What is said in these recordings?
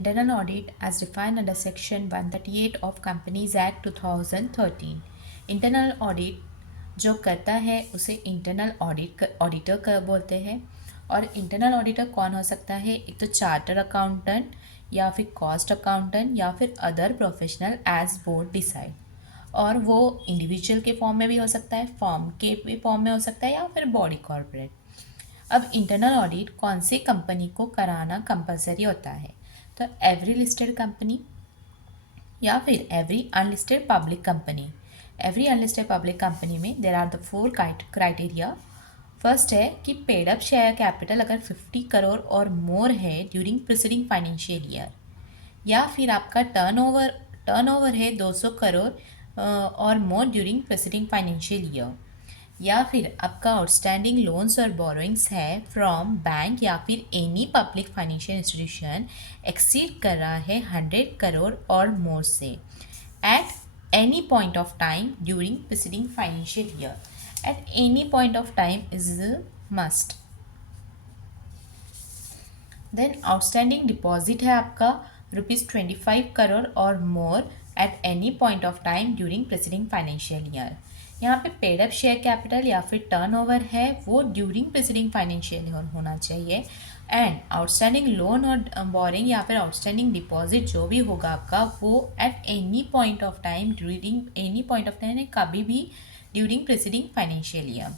Internal audit as defined under Section 138 of Companies Act 2013. Internal audit जो करता है उसे इंटरनल ऑडिटर बोलते हैं। और इंटरनल ऑडिटर कौन हो सकता है? एक तो चार्टर अकाउंटेंट या फिर कॉस्ट अकाउंटेंट या फिर other professional as board decide. और वो इंडिविजुअल के फॉर्म में भी हो सकता है, फॉर्म के भी फॉर्म में हो सकता है, या फिर बॉडी कॉर्पोरेट। अब इंटरनल ऑडिट कौन सी कंपनी को कराना कंपलसरी होता है? तो एवरी लिस्टेड कंपनी या फिर every unlisted public company. Every unlisted public company में there are the 4 criteria. First है कि पेड अप शेयर कैपिटल अगर 50 करोड़ और मोर है ड्यूरिंग प्रीसीडिंग फाइनेंशियल ईयर, या फिर आपका टर्नओवर है 200 करोड़ और more during preceding financial year, या फिर आपका आउटस्टैंडिंग लोन्स और बोरोइंग्स है फ्रॉम बैंक या फिर any public financial institution exceed कर रहा है 100 करोड़ और मोर से at any point of time during preceding financial year. At any point of time is must. Then outstanding deposit है आपका ₹25 करोड़ और more at any point of time during preceding financial year. यहाँ पे पेड अप शेयर कैपिटल या फिर turnover है वो during preceding financial year होना चाहिए। एंड आउटस्टैंडिंग लोन और बोरिंग या फिर आउटस्टैंडिंग डिपॉजिट जो भी होगा आपका वो eight any point of time during any point of time कभी भी ड्यूरिंग प्रीसीडिंग फाइनेंशियल ईयर।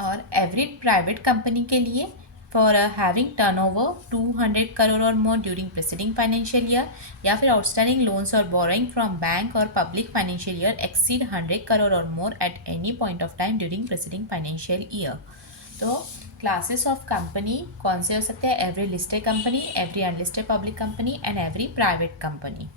और एवरी प्राइवेट कंपनी के लिए फॉर हैविंग टर्नओवर 200 करोड़ और more during preceding financial year, या फिर आउटस्टैंडिंग लोन्स और बोरोइंग फ्रॉम बैंक और public financial year exceed 100 crore और more at any point of time during preceding financial year. तो क्लासेस ऑफ कंपनी कौन से हो सकते हैं? Every listed company, every unlisted public company and every private company.